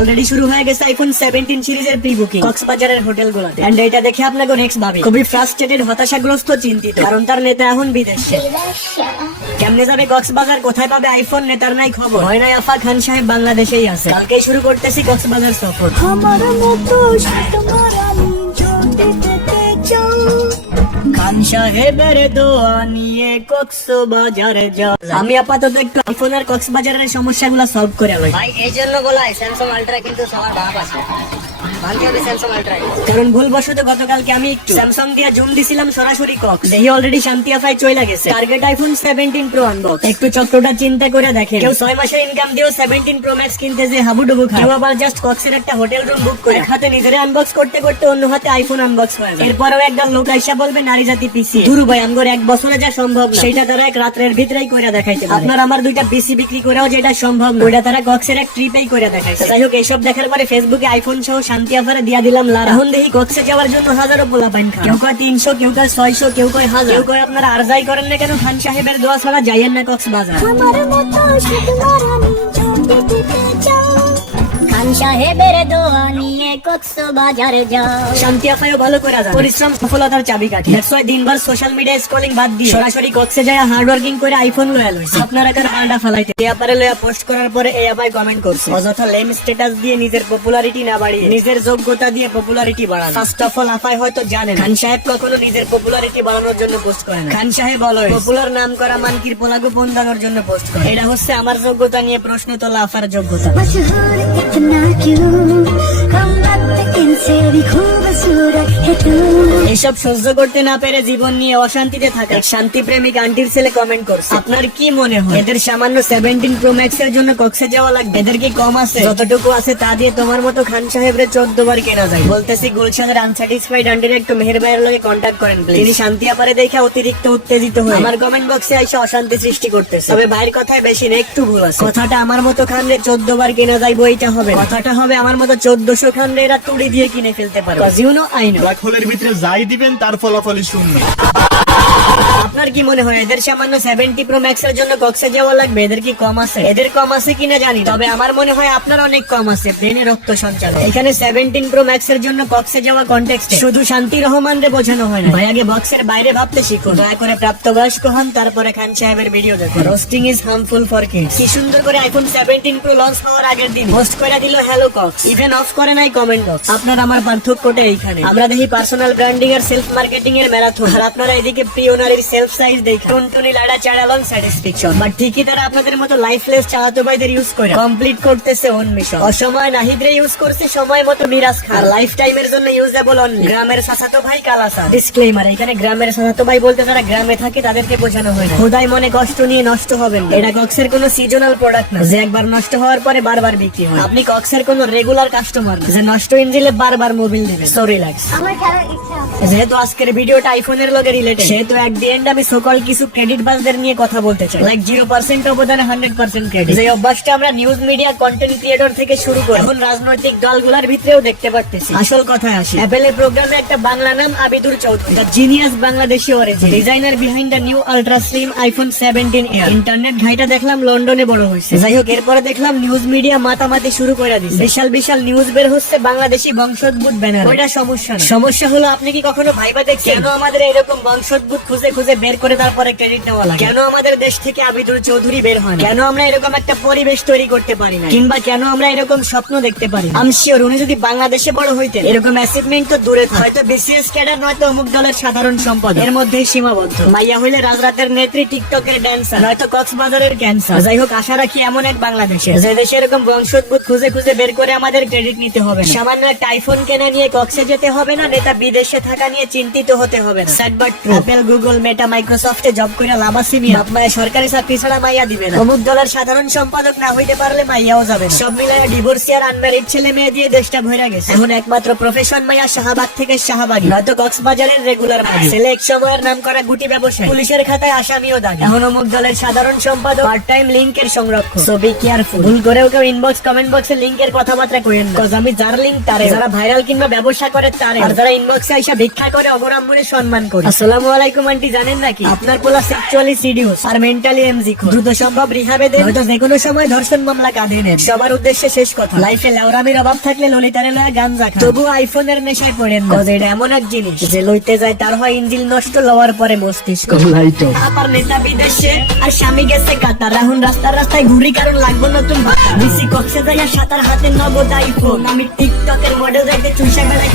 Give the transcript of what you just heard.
Already শুরু হয়ে গেছে আইফোন 17 সিরিজের প্রি বুকিং কক্সবাজারের হোটেলগুলোতে। এন্ড এটা দেখে আপনাকে নেক্সট ভাবে খুবই ফ্রাস্ট্রেটেড, হতাশাগ্রস্ত, চিন্তিত, কারণ তার নেতা এখন বিদেশে। কেমনে যাবে কক্সবাজার, কোথায় পাবে আইফোন, নেতার নাই খবর। হয় নাই আফা, খান সাহেব বাংলাদেশেই আছে। কালকেই শুরু করতেছি কক্সবাজার সফর। আমার মতো খান সাহেবের দোয়া নিয়ে কক্সবাজারে যাও। আমি আপাতত একটু আইফোন আর কক্সবাজারের সমস্যাগুলো সলভ করে লই ভাই। এই জন্য বলাই স্যামসাং আলট্রা কিন্তু সবার ভাব আছে, কারণ ভুলবশত গতকালকে আমি একটু স্যামসাং দিয়ে জুম দিছিলাম সরাসরি কক্স, দেখি অলরেডি শান্তি আফায় চলে গেছে। Target iPhone 17 pro unbox. একটু চক্রটা চিন্তা করে দেখে, কেউ 6 মাসের ইনকাম দিয়েও 17 প্রো ম্যাক্স কিনতে যে হাবুডুবু খায়, কেউ আবার জাস্ট কক্সের একটা হোটেল রুম বুক করে এক হাতে নিজেরে আনবক্স করতে করতে অন্য হাতে আইফোন আনবক্স হয়ে যায়। এরপরেও একদল লোক আইসা বলবে নারী জাতি পিসি। ধুরু ভাই, আমগর এক বছরে যা সম্ভব না সেটা তারা এক রাত্রের ভিতরেই করে দেখাইতে পারে। আপনার আমার দুইটা পিসি বিক্রি করেও যেটা সম্ভব না ওইটা তারা কক্সের এক ট্রিপেই করে দেখাইছে। যাই হোক, এইসব দেখার পরে ফেসবুকে আইফোন সহ শান্তি আফারে দিয়া দিলাম। এখন দেখি কক্সে যাওয়ার জন্য হাজারো পোলা পাইন খান। কেউ কয় 300, কেউ কয় 600, কেউ কয় 1000, কেউ কয় আপনারা আর যাই করেন না কেন খান সাহেবের দোয়া ছাড়া যাইয়েন না কক্সবাজার। খান সাহেবের দোয়া নিয়ে কক্সবাজারে যাও। শান্তি আফায়ও ভালো করে যায়, পরিশ্রম সফলতার চাবিকাঠি। দ্যাটস ওয়াই দিনভর সোশ্যাল মিডিয়া স্ক্রলিং বাদ দিয়ে সরাসরি কক্সে যায় হার্ড ওয়ার্কিং করে আইফোন লয়া লইছে। আপনারা কার আলডা ফালাইতে এই ব্যাপারে লয়া পোস্ট করার পরে এই আপাই কমেন্ট করছে অযথা লেম স্ট্যাটাস দিয়ে নিজের পপুলারিটি না বাড়িয়ে নিজের যোগ্যতা দিয়ে পপুলারিটি বাড়ান। ফার্স্ট অফ অল আপাই হয়তো জানেন খান সাহেব কখনো নিজের পপুলারিটি বাড়ানোর জন্য পোস্ট করে না। খান সাহেব অলওয়েজ পপুলার নাম করা মানকির পোলাগু পন্দানোর জন্য পোস্ট করে। এটা হচ্ছে আমার যোগ্যতা নিয়ে প্রশ্ন তোলা আফার যোগ্যতা। এসব সহ্য করতে না পেরে জীবন নিয়ে অশান্তিতে থাকা শান্তি প্রেমিক আন্টির ছেলে কমেন্ট করছে, আপনার কি মনে হয় এদের সামান্য 17 প্রো ম্যাক্স এর জন্য কক্সে যাওয়া লাগবে? এদের কি কম আছে? যতটুকু আছে তা দিয়ে তোমার মতো খান সাহেবরে 14 বার কেনা যায়। বলতেছি গুলশানের আনস্যাটিসফাইড আন্টির একটু মেহের ভাইয়ের লগে কন্ট্যাক্ট করেন প্লিজ। তিনি শান্তি আপারে দেখে অতিরিক্ত উত্তেজিত হয়ে আমার কমেন্ট বক্সে এসে অশান্তি সৃষ্টি করতেছে। তবে ভাইয়ের কথায় বেশি না, একটু ভুল আছে। কথাটা আমার মতো খানরে 14 বার কেনা যাইবো এইটা হবে, কথাটা হবে আমার মতো 1400 খানরে এরা তুড়ি দিয়ে কিনে ফেলতে পারে। ব্ল্যাক হোলের ভিতরে যাই দিবেন তার ফলাফলই শূন্য। আপনার কি মনে হয় এদের সামান্য 70 প্রো ম্যাক্স এর জন্য কক্সে যাওয়া লাগবে? এদের কি কম আছে? এদের কম আছে কিনা জানি, তবে আমার মনে হয় আপনার অনেক কম আছে ব্রেনে রক্ত সঞ্চালন। এখানে 17 প্রো ম্যাক্স এর জন্য কক্সে যাওয়া কনটেক্সটে শুধু শান্তি রহমান রে বোঝানো হয় না ভাই, আগে বক্সের বাইরে ভাবতে শিখুন। দয়া করে প্রাপ্তবয়স্ক হন, তারপরে খান সাহেবের ভিডিও দেখুন। Roasting is harmful for kids. কি সুন্দর করে আইফোন 17 প্রো লঞ্চ হওয়ার আগের দিন পোস্ট করে দিল হ্যালো কক্স, ইভেন অফ করে নাই কমেন্ট বক্স। আপনার আমার পার্থক্যটা এইখানে, আমরা দেখি পার্সোনাল ব্র্যান্ডিং আর সেলফ মার্কেটিং এর ম্যারাথন, আর আপনারা এদিকে প্রিয়নারির সেলফ সাইজ দেখে টুনটুনি লাড়া চাড়া লং স্যাটিসফ্যাকশন। বাট ঠিকই তারা আপনাদের মতো লাইফলেস চালাতো ভাইদের ইউজ করে কমপ্লিট করতেছে ওন মিশন। অসময় নাহিদরে ইউজ করছে সময় মতো মিরাজ খান, লাইফ টাইমের জন্য ইউজেবল অনলি গ্রামের সাসাতো ভাই কালাসা। ডিসক্লেইমার, এখানে গ্রামের সাসাতো ভাই বলতে যারা গ্রামে থাকে তাদেরকে বোঝানো হয় না। খোদাই মনে কষ্ট নিয়ে নষ্ট হবেন, এটা কক্সের কোনো সিজনাল প্রোডাক্ট না যে একবার নষ্ট হওয়ার পরে বারবার বিক্রি হয়। আপনি কক্সের কোনো রেগুলার কাস্টমার না যে নষ্ট ইঞ্জিনে বারবার মোবিল দেবে। So relax. যেহেতু আজকের ভিডিওটা আইফোনের লগে রিলেটেড, সেহেতু এট দি এন্ড আমি সকল কিছু ক্রেডিট বাসদের নিয়ে কথা বলতে চাই। লাইক 0% অবদানে 100% ক্রেডিট। যে অভ্যাসটা আমরা নিউজ মিডিয়া কন্টেন্ট ক্রিয়েটর থেকে শুরু করে এখন রাজনৈতিক দলগুলোর ভিতরেও দেখতে পারতেছি। আসল কথায় আসি, অ্যাপেলের প্রোগ্রামে একটা বাংলা নাম Abidur Chowdhury, the genius Bangladeshi origin, designer behind the new ultra slim iPhone 17 Air. Internet ঘাইটা দেখলাম লন্ডনে বড় হয়েছে। যাই হোক, এরপরে দেখলাম নিউজ মিডিয়া মাতামাতি শুরু করে দিচ্ছে, বিশাল বিশাল নিউজ বের হচ্ছে বাংলাদেশি বংশোদ্ভূত ব্যানার। ওইটা সমস্যা না, সমস্যা হলো আপনি কি কখনো ভাইবা দেখছেন কেন আমাদের এরকম বংশোদ্ভূত খুঁজে খুঁজে বের করে তারপরে ক্রেডিট নেওয়া লাগে? কেন আমাদের দেশ থেকে আবিদুর চৌধুরী বের হয়? কেন আমরা এরকম একটা পরিবেশ তৈরি করতে পারি না? কিংবা কেন আমরা এরকম স্বপ্ন দেখতে পারি? আমি শিওর উনি যদি বাংলাদেশে বড় হইতেন এরকম অ্যাচিভমেন্ট তো দূরে থাকে, হয়তো বিসিএস ক্যাডার নয়তো অমুক দলের সাধারণ সম্পাদক, এর মধ্যেই সীমাবদ্ধ। মাইয়া হইলে রাজরাতের নেত্রী, টিকটকের ড্যান্সার, নয়তো কক্সবাজারের ক্যান্সার। যাই হোক, আশা রাখি এমন এক বাংলাদেশে যে দেশে এরকম বংশোদ্ভূত খুঁজে খুঁজে বের করে আমাদের ক্রেডিট নিতে হবে না। সামান্য একটা আইফোন কেনা নিয়ে কক্সে যেতে হবে না, নেতা বিদেশে থাকা নিয়ে চিন্তিত হতে হবে না। অ্যাপেল, গুগল, মেটা, মাইক্রোসফটে জব করে লাভ আছে মিয়া, আপনার সরকারি চাকরি ছাড়া মাইয়া দিবে না। অমুক দলের সাধারণ সম্পাদক না হইতে পারলে মাইয়াও যাবে না। সব মিলায় ডিভোর্সি আর আনম্যারিড ছেলে মেয়ে দিয়ে দেশটা ভরে গেছে। এখন একমাত্র প্রফেশন মাইয়া শাহবাগ থেকে শাহবাগী, নয়তো কক্সবাজারের রেগুলার ভাগী। ছেলে এক সময়ের নাম করা গুটি ব্যবসায়ী, পুলিশের খাতায় আসামিও দাগি। এখন অমুক দলের সাধারণ সম্পাদক, পার্ট টাইম লিংকের সংরক্ষক। So be careful. ভুল করেও কেউ ইনবক্স কমেন্ট বক্সে লিংকের কথাবার্তা কইেন না, কজ আমি যার লিংক তারে, যারা ভাইরাল কিংবা ব্যবসা করে তারে, আর যারা ইনবক্সে আইসা ভিক্ষা করে অগরাম্মনে সম্মান করি। আসসালামু আলাইকুম আন্টি, জানেন নাকি আপনার পোলা সেক্সুয়ালি সিডিউস আর মেন্টালি এমজি দ্রুত সম্ভব রিহাবে দেন, হয়তো যে কোনো সময় ধর্ষণ মামলা কাঁধে নেন। সবার উদ্দেশ্যে শেষ কথা, লাইফে লেওরামির অভাব থাকলে ললিতারে লয়া গাঞ্জা খান, তবু আইফোনের নেশায় পড়েন না। এটা এমন এক জিনিস যে লইতে যায় তার হয় ইঞ্জিন নষ্ট, লওয়ার পরে মস্তিষ্ক। আবার নেতা বিদেশে আর স্বামী গেছে কাতার, এখন রাস্তায় রাস্তায় ঘুরি কারণ লাগবে নতুন ভাতা। বিসি কক্সে যাইয়া সাতার হাতে নগদ আইফোন, আমি টিকটকের মডেল যাইতে চুষা বেড়াই।